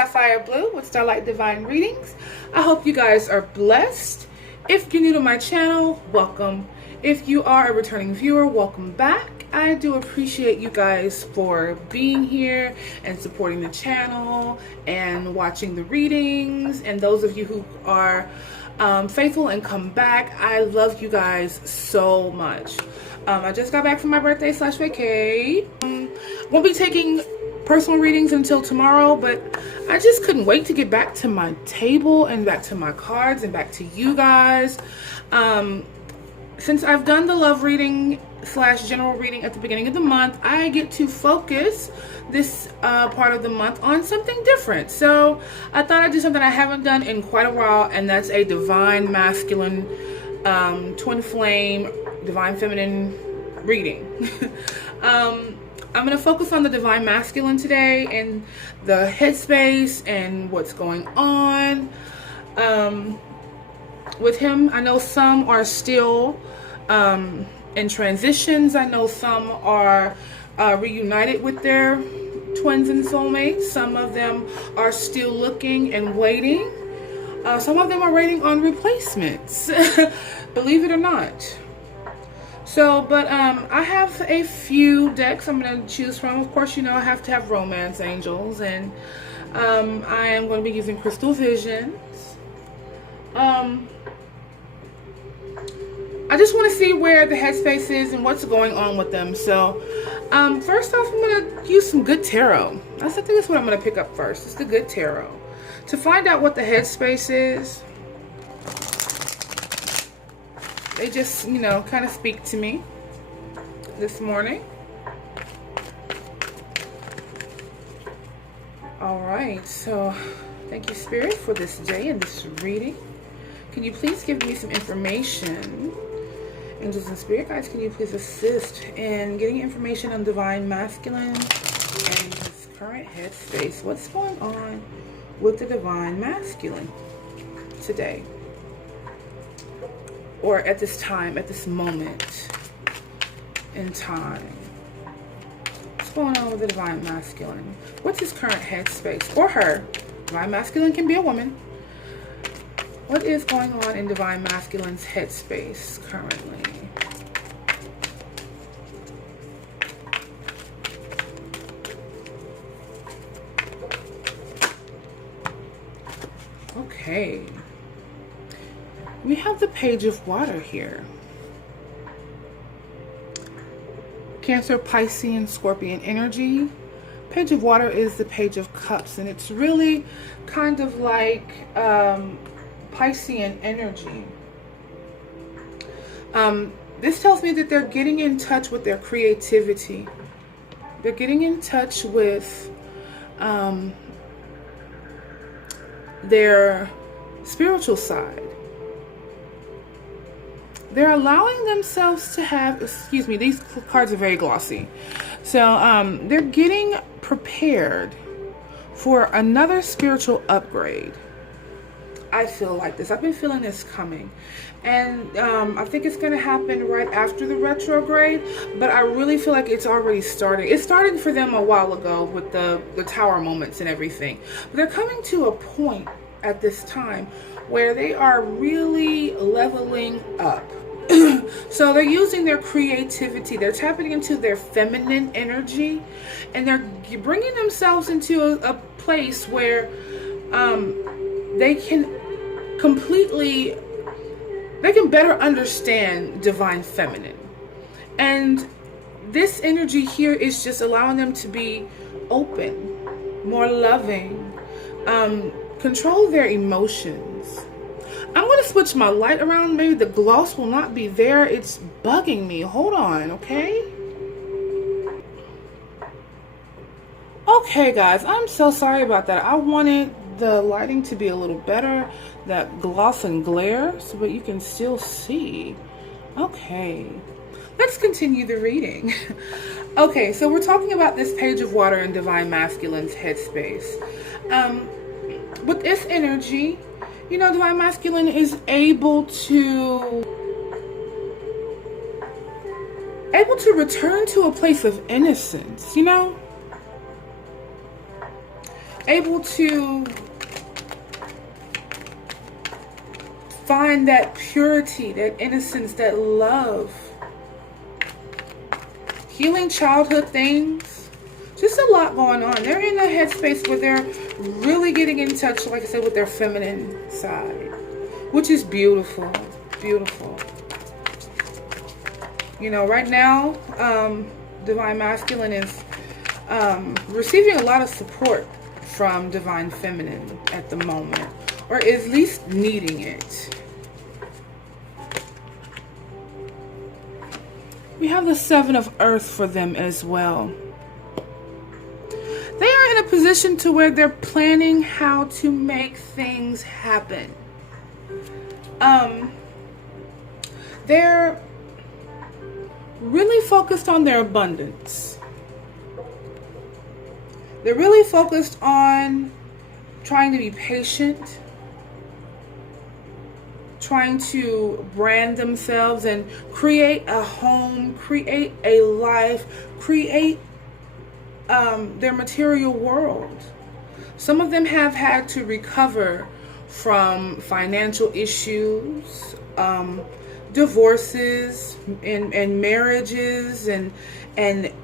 Sapphire Blue with Starlight Divine Readings. I hope you guys are blessed. If you're new to my channel, welcome. If you are a returning viewer, welcome back. I do appreciate you guys for being here and supporting the channel and watching the readings. And those of you who are faithful and come back, I love you guys so much. I just got back from my birthday / vacay. Won't be taking personal readings until tomorrow, but I just couldn't wait to get back to my table and back to my cards and back to you guys. Since I've done the love reading / general reading at the beginning of the month, I get to focus this part of the month on something different. So I thought I'd do something I haven't done in quite a while, and that's a divine masculine, twin flame, divine feminine reading. I'm going to focus on the divine masculine today and the headspace and what's going on with him. I know some are still in transitions. I know some are reunited with their twins and soulmates. Some of them are still looking and waiting. Some of them are waiting on replacements, believe it or not. So, but I have a few decks I'm going to choose from. Of course, you know I have to have romance angels, and I am going to be using Crystal Visions. I just want to see where the headspace is and what's going on with them. So, first off, I'm going to use some good tarot. I think that's what I'm going to pick up first. It's the good tarot. To find out what the headspace is, they just, you know, kind of speak to me this morning. All right, so thank you, Spirit, for this day and this reading. Can you please give me some information? Angels and Spirit Guides, can you please assist in getting information on divine masculine and his current headspace? What's going on with the divine masculine today? Or at this time, at this moment in time. What's going on with the divine masculine? What's his current headspace? Or her. Divine masculine can be a woman. What is going on in divine masculine's headspace currently? Okay. We have the Page of Water here. Cancer, Piscean, Scorpion energy. Page of Water is the Page of Cups, and it's really kind of like Piscean energy. This tells me that they're getting in touch with their creativity. They're getting in touch with their spiritual side. They're allowing themselves to have, excuse me, these cards are very glossy. So they're getting prepared for another spiritual upgrade. I feel like this. I've been feeling this coming. And I think it's going to happen right after the retrograde. But I really feel like it's already starting. It started for them a while ago with the tower moments and everything. But they're coming to a point at this time where they are really leveling up. So they're using their creativity. They're tapping into their feminine energy, and they're bringing themselves into a place where they can better understand divine feminine. And this energy here is just allowing them to be open, more loving, control their emotions. I'm going to switch my light around. Maybe the gloss will not be there. It's bugging me. Hold on, okay? Okay, guys. I'm so sorry about that. I wanted the lighting to be a little better. That gloss and glare, so that you can still see. Okay. Let's continue the reading. Okay, so we're talking about this Page of Water and divine masculine's headspace. With this energy, you know, divine masculine is able to return to a place of innocence, you know? able to find that purity, that innocence, that love. Healing childhood things. Just a lot going on. They're in a headspace where they're really getting in touch, like I said, with their feminine side, which is beautiful. Beautiful. You know, right now, Divine Masculine is receiving a lot of support from Divine Feminine at the moment, or at least needing it. We have the Seven of Earth for them as well. They are in a position to where they're planning how to make things happen. They're really focused on their abundance. They're really focused on trying to be patient, trying to brand themselves and create a home, create a life, create their material world. Some of them have had to recover from financial issues, divorces and marriages and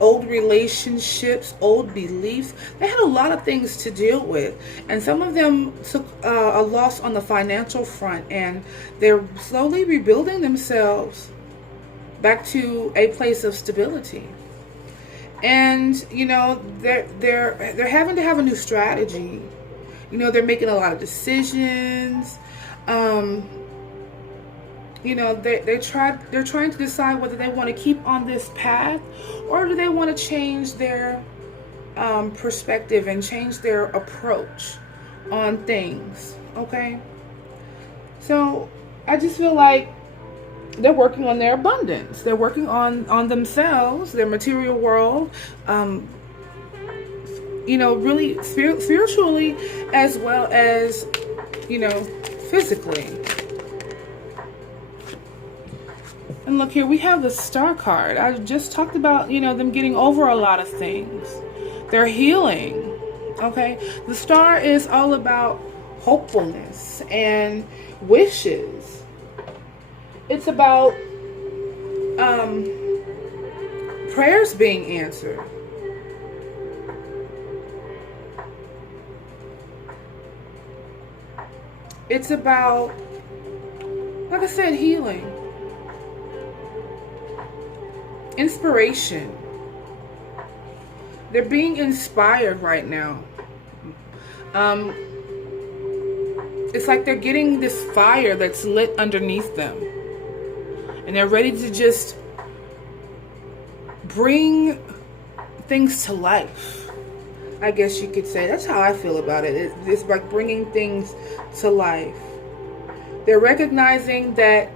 old relationships, old beliefs. They had a lot of things to deal with, and some of them took a loss on the financial front, and they're slowly rebuilding themselves back to a place of stability. And you know, they're having to have a new strategy. You know, they're making a lot of decisions. You know, they're trying to decide whether they want to keep on this path, or do they want to change their perspective and change their approach on things. Okay, so I just feel like they're working on their abundance. They're working on themselves, their material world, you know, really spiritually, as well as, you know, physically. And look here, we have the Star card. I just talked about, you know, them getting over a lot of things. They're healing. Okay, the Star is all about hopefulness and wishes. It's about prayers being answered. It's about, like I said, healing, inspiration. They're being inspired right now. It's like they're getting this fire that's lit underneath them, and they're ready to just bring things to life. I guess you could say that's how I feel about it. It's like bringing things to life. They're recognizing that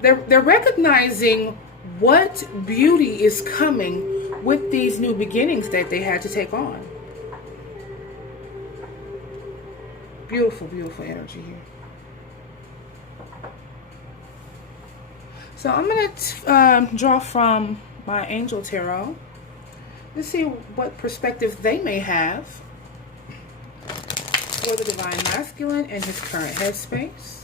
they're recognizing what beauty is coming with these new beginnings that they had to take on. Beautiful, beautiful energy here. So I'm going to draw from my Angel Tarot. Let's see what perspective they may have for the Divine Masculine in his current headspace.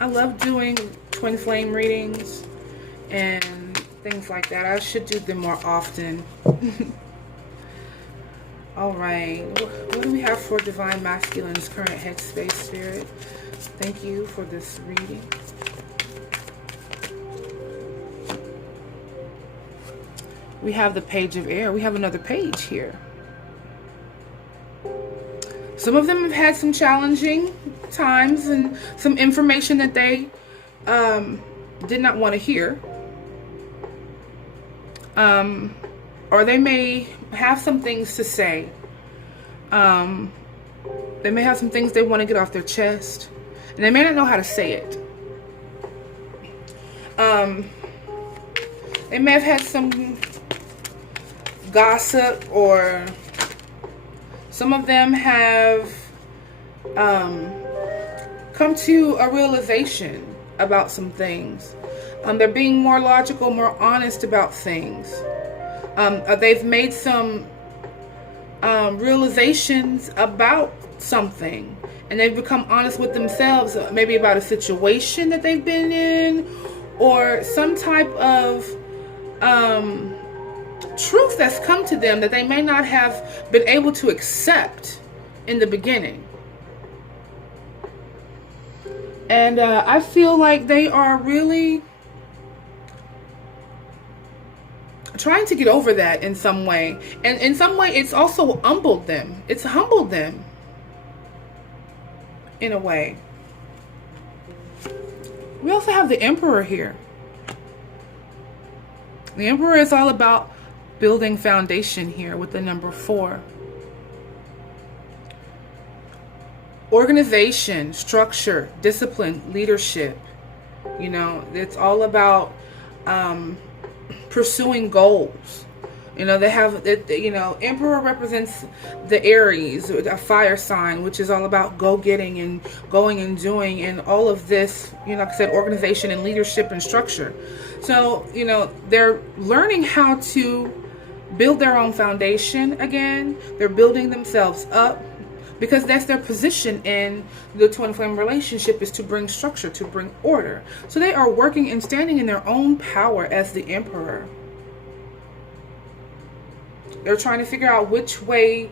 I love doing twin flame readings and things like that. I should do them more often. All right, what do we have for Divine Masculine's current headspace, Spirit? Thank you for this reading. We have the Page of Air. We have another page here. Some of them have had some challenging times and some information that they did not want to hear. Or they may have some things to say. They may have some things they want to get off their chest, and they may not know how to say it. They may have had some gossip, or some of them have come to a realization about some things. They're being more logical, more honest about things. They've made some realizations about something, and they've become honest with themselves, maybe about a situation that they've been in, or some type of truth that's come to them that they may not have been able to accept in the beginning. And I feel like they are really trying to get over that in some way. And in some way, it's also humbled them. It's humbled them in a way. We also have the Emperor here. The Emperor is all about building foundation here with the number 4. Organization, structure, discipline, leadership. You know, it's all about pursuing goals. You know, they have, Emperor represents the Aries, a fire sign, which is all about go-getting and going and doing and all of this, like I said, organization and leadership and structure. So, they're learning how to build their own foundation again. They're building themselves up because that's their position in the twin flame relationship, is to bring structure, to bring order. So they are working and standing in their own power as the Emperor. They're trying to figure out which way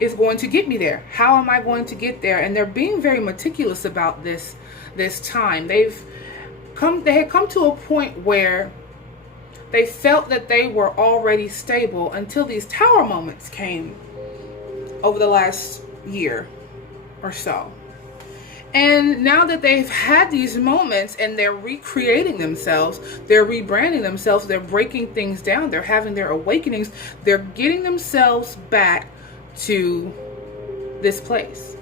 is going to get me there. How am I going to get there? And they're being very meticulous about this time. They had come to a point where they felt that they were already stable until these tower moments came over the last year or so. And now that they've had these moments and they're recreating themselves, they're rebranding themselves, they're breaking things down, they're having their awakenings, they're getting themselves back to this place.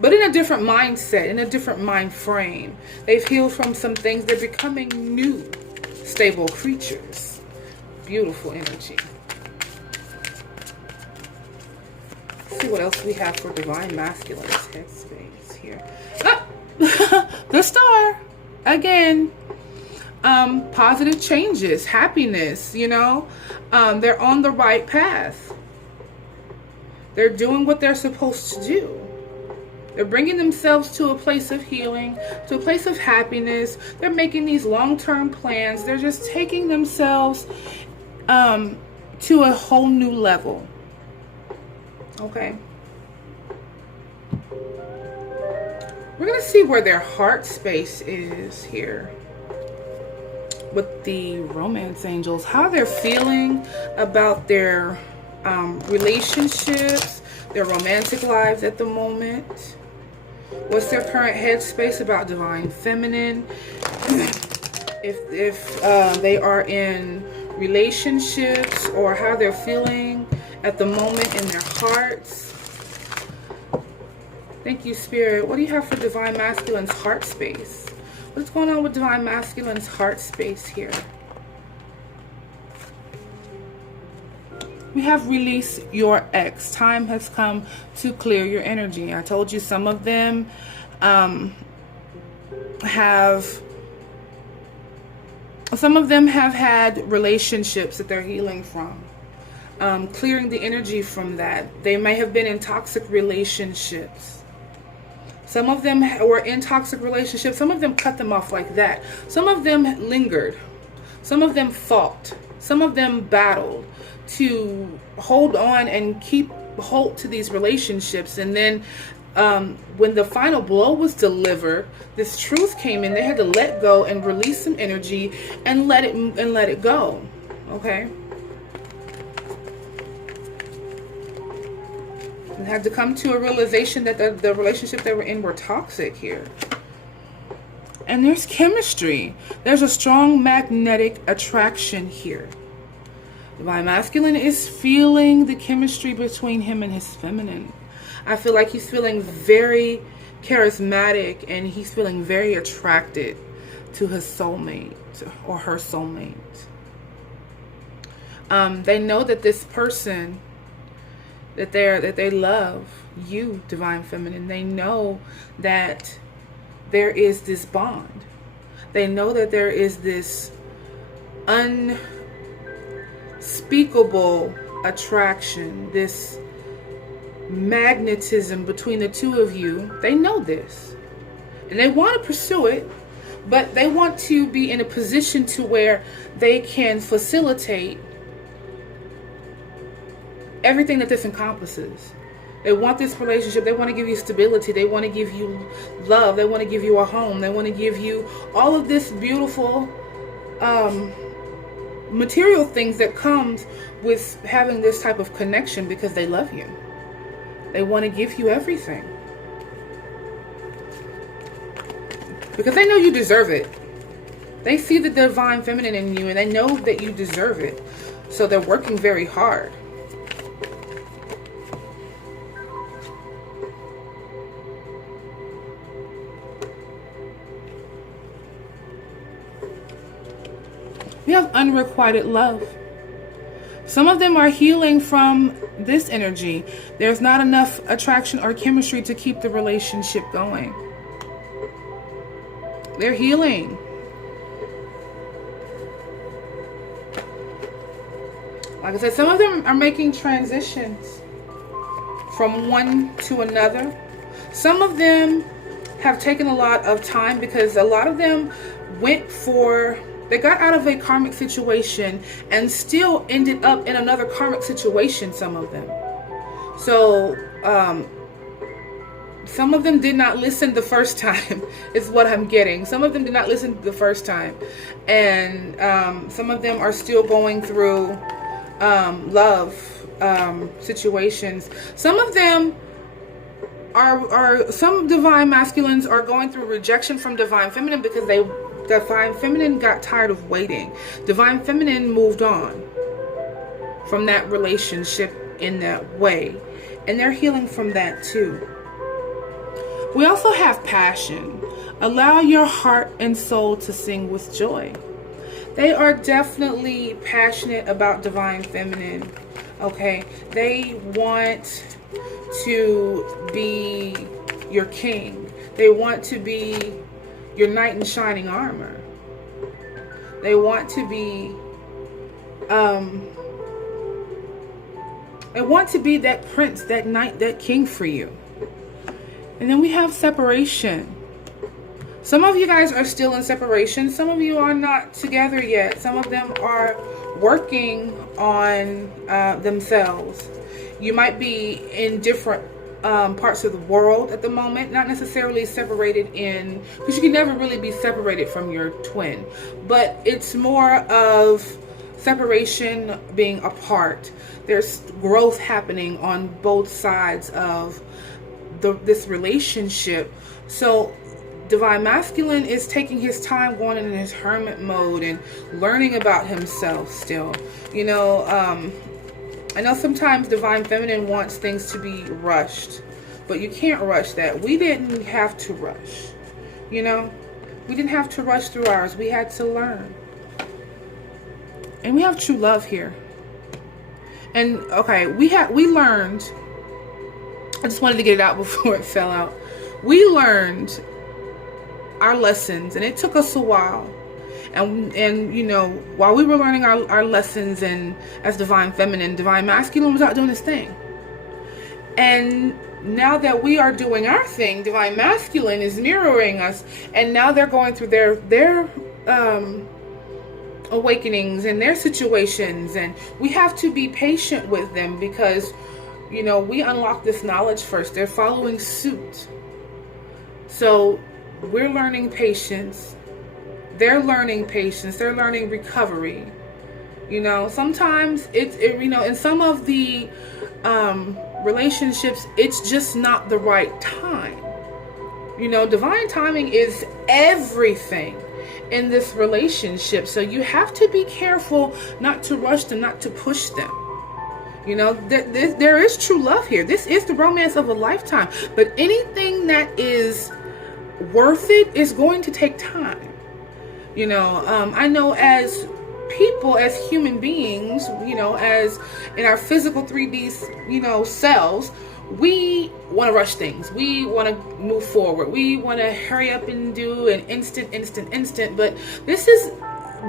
But in a different mindset, in a different mind frame. They've healed from some things. They're becoming new, stable creatures. Beautiful energy. Let's see what else we have for Divine Masculine's headspace here. The Star. Again. Positive changes. Happiness, They're on the right path. They're doing what they're supposed to do. They're bringing themselves to a place of healing, to a place of happiness. They're making these long-term plans. They're just taking themselves to a whole new level. Okay. We're going to see where their heart space is here with the romance angels. How they're feeling about their relationships, their romantic lives at the moment. What's their current headspace about divine feminine? If they are in relationships, or how they're feeling at the moment in their hearts. Thank you, Spirit. What do you have for Divine Masculine's heart space? What's going on with Divine Masculine's heart space here? We have release your ex. Time has come to clear your energy. I told you some of them have had relationships that they're healing from. Clearing the energy from that. They may have been in toxic relationships. Some of them were in toxic relationships. Some of them cut them off like that. Some of them lingered. Some of them fought. Some of them battled to hold on and keep hold to these relationships. And then when the final blow was delivered, this truth came in. They had to let go and release some energy and let it go. Okay. And had to come to a realization that the relationship they were in were toxic here. And there's chemistry. There's a strong magnetic attraction here. Divine Masculine is feeling the chemistry between him and his feminine. I feel like he's feeling very charismatic and he's feeling very attracted to his soulmate or her soulmate. They know that this person that they love, you, Divine Feminine, they know that there is this bond. They know that there is this unspeakable attraction, this magnetism between the two of you. They know this. And they want to pursue it, but they want to be in a position to where they can facilitate everything that this encompasses. They want this relationship. They want to give you stability. They want to give you love. They want to give you a home. They want to give you all of this beautiful material things that comes with having this type of connection, because they love you. They want to give you everything, because they know you deserve it. They see the divine feminine in you, and they know that you deserve it. So they're working very hard. We have unrequited love. Some of them are healing from this energy. There's not enough attraction or chemistry to keep the relationship going. They're healing. Like I said, some of them are making transitions from one to another. Some of them have taken a lot of time, because a lot of them they got out of a karmic situation and still ended up in another karmic situation, some of them. So, some of them did not listen the first time, is what I'm getting. Some of them did not listen the first time. And some of them are still going through love situations. Some of them some divine masculines are going through rejection from divine feminine, because divine feminine got tired of waiting. Divine feminine moved on from that relationship in that way, and they're healing from that too. We also have passion. Allow your heart and soul to sing with joy. They are definitely passionate about divine feminine. Okay, they want to be your king. They want to be your knight in shining armor. They want to be that prince, that knight, that king for you. And then we have separation. Some of you guys are still in separation. Some of you are not together yet. Some of them are working on themselves. You might be in different parts of the world at the moment, not necessarily separated because you can never really be separated from your twin, but it's more of separation, being apart. There's growth happening on both sides of this relationship. So divine masculine is taking his time, going in his hermit mode and learning about himself still. I know sometimes divine feminine wants things to be rushed, but you can't rush that. We didn't have to rush. We didn't have to rush through ours. We had to learn. And we have true love here. And okay, we learned, I just wanted to get it out before it fell out. We learned our lessons, and it took us a while. And while we were learning our lessons, and as divine feminine, divine masculine was out doing his thing. And now that we are doing our thing, divine masculine is mirroring us, and now they're going through their awakenings and their situations, and we have to be patient with them, because we unlock this knowledge first. They're following suit. So we're learning patience. They're learning patience. They're learning recovery. Sometimes in some of the relationships, it's just not the right time. Divine timing is everything in this relationship. So you have to be careful not to rush them, not to push them. There is true love here. This is the romance of a lifetime. But anything that is worth it is going to take time. I know as people, as human beings, as in our physical 3D, selves, we want to rush things. We want to move forward. We want to hurry up and do an instant. But this is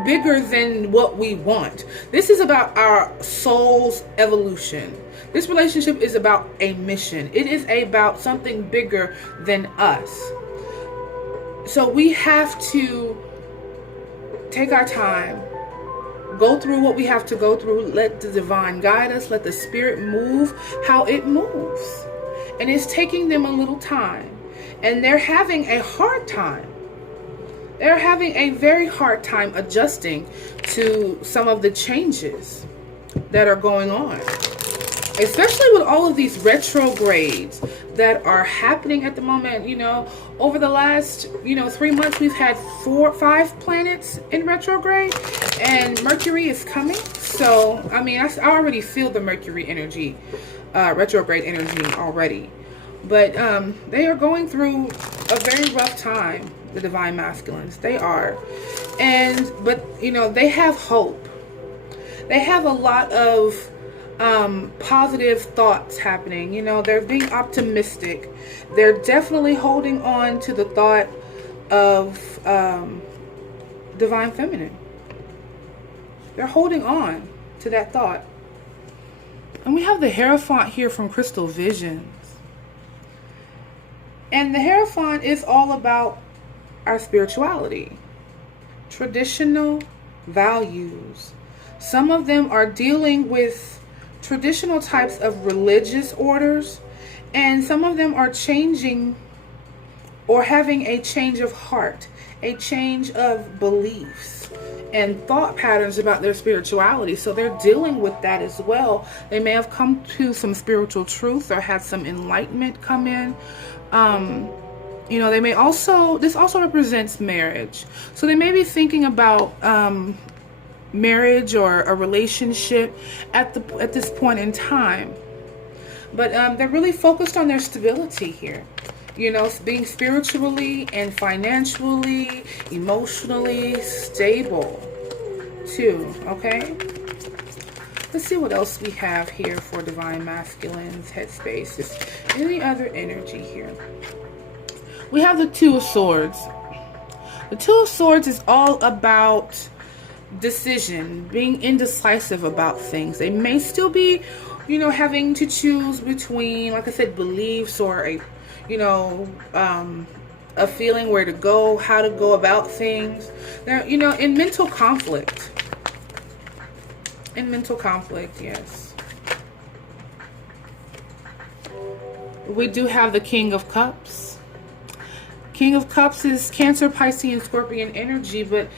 bigger than what we want. This is about our soul's evolution. This relationship is about a mission. It is about something bigger than us. So we have to take our time, go through what we have to go through, let the divine guide us, let the spirit move how it moves. And it's taking them a little time. And they're having a hard time. They're having a very hard time adjusting to some of the changes that are going on. Especially with all of these retrogrades that are happening at the moment. You know, over the last, 3 months, we've had 5 planets in retrograde, and Mercury is coming. So, I mean, I already feel the Mercury energy, retrograde energy already. But they are going through a very rough time, the divine masculines. They are. But they have hope. They have a lot of positive thoughts happening. They're being optimistic. They're definitely holding on to the thought of divine feminine. They're holding on to that thought. And we have the Hierophant here from Crystal Visions. And the Hierophant is all about our spirituality, traditional values. Some of them are dealing with traditional types of religious orders, and some of them are changing or having a change of heart, a change of beliefs and thought patterns about their spirituality. So they're dealing with that as well. They may have come to some spiritual truth or had some enlightenment come in. They may also, this also represents marriage. So they may be thinking about marriage or a relationship at this point in time. But they're really focused on their stability here. Being spiritually and financially, emotionally stable too, okay? Let's see what else we have here for divine masculine's headspace. Is any other energy here? We have the Two of Swords. The Two of Swords is all about decision, being indecisive about things. They may still be, having to choose between, like I said, beliefs or a feeling where to go, how to go about things. They're, in mental conflict. In mental conflict, yes. We do have the King of Cups. King of Cups is Cancer, Pisces, and Scorpion energy, but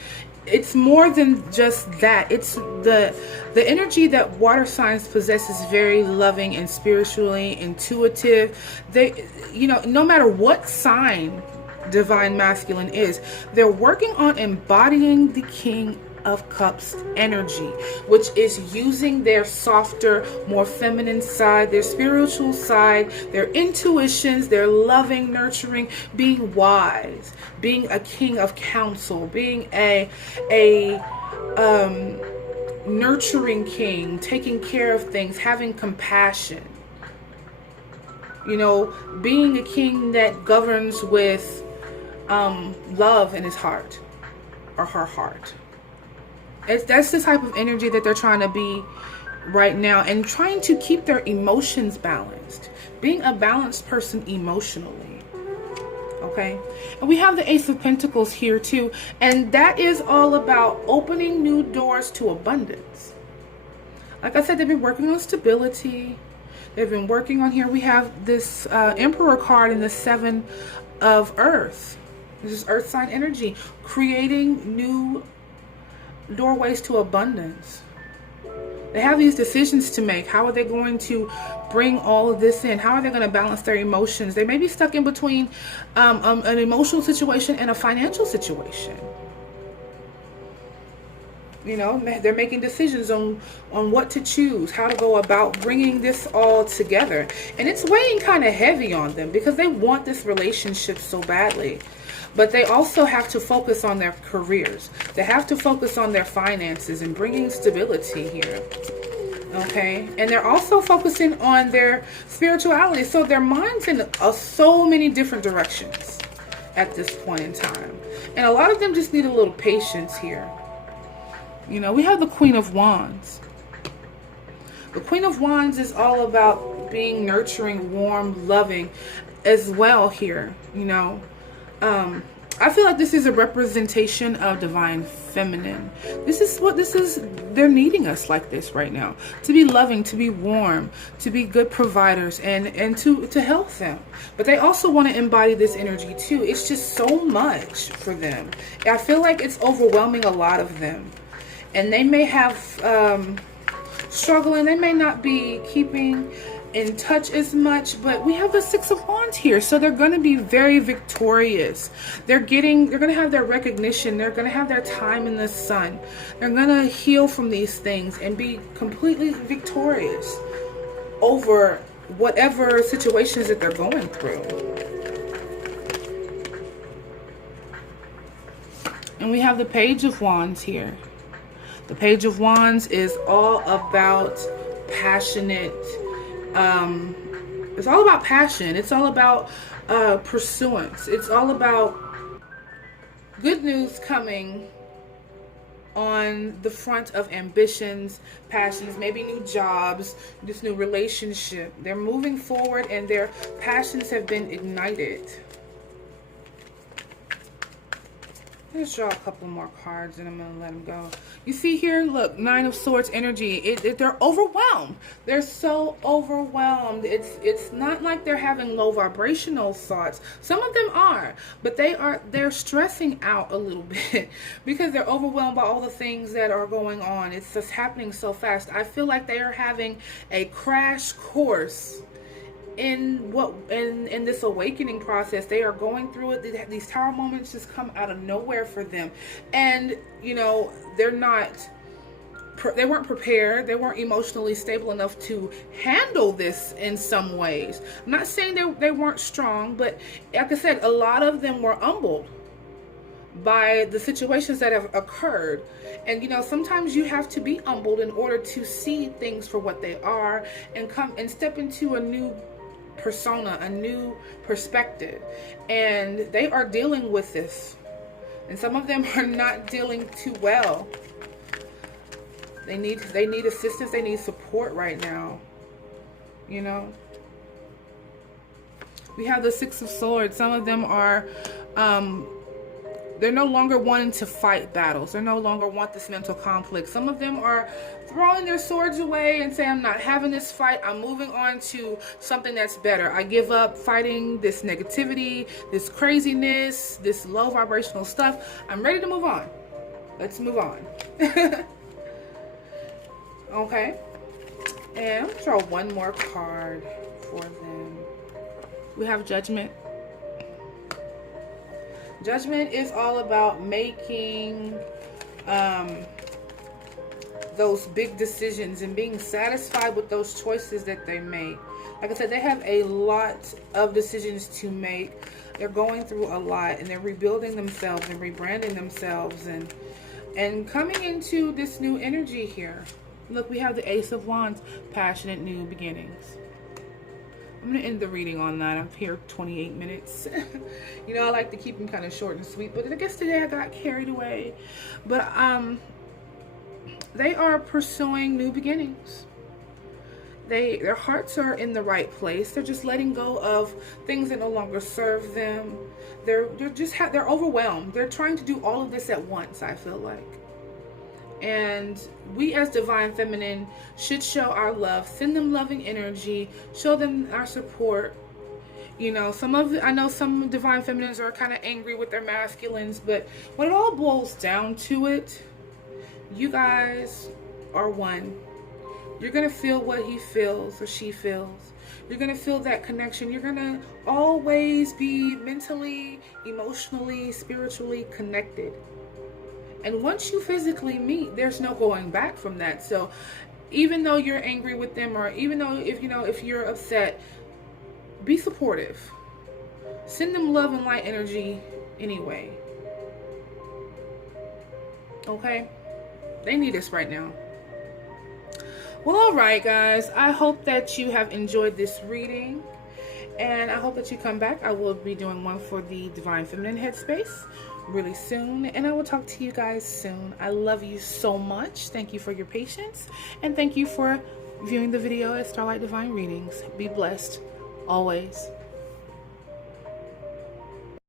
it's more than just that. It's the energy that water signs possess is very loving and spiritually intuitive. They, no matter what sign divine masculine is, they're working on embodying the King of Cups energy, which is using their softer, more feminine side, their spiritual side, their intuitions, their loving, nurturing, being wise, being a king of counsel, being a nurturing king, taking care of things, having compassion. Being a king that governs with love in his heart or her heart. That's the type of energy that they're trying to be right now, and trying to keep their emotions balanced. Being a balanced person emotionally. Okay? And we have the Ace of Pentacles here too. And that is all about opening new doors to abundance. Like I said, they've been working on stability. They've been working on here. We have this Emperor card in the Seven of Earth. This is Earth sign energy. Creating new doorways to abundance. They have these decisions to make. How are they going to bring all of this in? How are they going to balance their emotions? They may be stuck in between an emotional situation and a financial situation. They're making decisions on what to choose, how to go about bringing this all together. And it's weighing kind of heavy on them because they want this relationship so badly. But they also have to focus on their careers. They have to focus on their finances and bringing stability here. Okay, and they're also focusing on their spirituality, so their mind's in so many different directions at this point in time, and a lot of them just need a little patience here. You know, we have the Queen of Wands. The Queen of Wands is all about being nurturing, warm, loving as well here. You know, I feel like this is a representation of divine feminine. This is. They're needing us like this right now. To be loving, to be warm, to be good providers, and to help them. But they also want to embody this energy too. It's just so much for them. I feel like it's overwhelming a lot of them. And they may have struggling. They may not be keeping in touch as much, but we have the Six of Wands here, so they're going to be very victorious. They're going to have their recognition. They're going to have their time in the sun. They're going to heal from these things and be completely victorious over whatever situations that they're going through. And we have the Page of Wands here. The Page of Wands is all about passionate. It's all about passion. It's all about pursuance. It's all about good news coming on the front of ambitions, passions, maybe new jobs, this new relationship. They're moving forward and their passions have been ignited. Let's draw a couple more cards and I'm going to let them go. You see here, look, Nine of Swords energy. They're overwhelmed. They're so overwhelmed. It's not like they're having low vibrational thoughts. Some of them are, but they're stressing out a little bit because they're overwhelmed by all the things that are going on. It's just happening so fast. I feel like they are having a crash course in this awakening process. They are going through it. These tower moments just come out of nowhere for them, and you know, they weren't prepared. They weren't emotionally stable enough to handle this in some ways. I'm not saying they weren't strong, but like I said, a lot of them were humbled by the situations that have occurred. And you know, sometimes you have to be humbled in order to see things for what they are and come and step into a new persona, a new perspective. And they are dealing with this, and some of them are not dealing too well. They need assistance. They need support right now, you know. We have the Six of Swords. Some of them are they're no longer wanting to fight battles. They no longer want this mental conflict. Some of them are throwing their swords away and saying, I'm not having this fight. I'm moving on to something that's better. I give up fighting this negativity, this craziness, this low vibrational stuff. I'm ready to move on. Let's move on. Okay. And I'm draw one more card for them. We have Judgment. Judgment is all about making those big decisions and being satisfied with those choices that they make. Like I said, they have a lot of decisions to make. They're going through a lot, and they're rebuilding themselves and rebranding themselves and coming into this new energy here. Look, we have the Ace of Wands, passionate new beginnings. I'm going to end the reading on that. I'm here 28 minutes. You know, I like to keep them kind of short and sweet, but I guess today I got carried away. But they are pursuing new beginnings. Their hearts are in the right place. They're just letting go of things that no longer serve them. They're overwhelmed. They're trying to do all of this at once, I feel like. And we as Divine Feminine should show our love, send them loving energy, show them our support. You know, I know some Divine Feminines are kind of angry with their masculines, but when it all boils down to it, you guys are one. You're going to feel what he feels or she feels. You're going to feel that connection. You're going to always be mentally, emotionally, spiritually connected. And once you physically meet, there's no going back from that. So even though you're angry with them, or even though if you're upset, be supportive. Send them love and light energy anyway. Okay? They need us right now. Well, all right, guys. I hope that you have enjoyed this reading. And I hope that you come back. I will be doing one for the Divine Feminine Headspace really soon. And I will talk to you guys soon. I love you so much. Thank you for your patience. And thank you for viewing the video at Starlight Divine Readings. Be blessed always.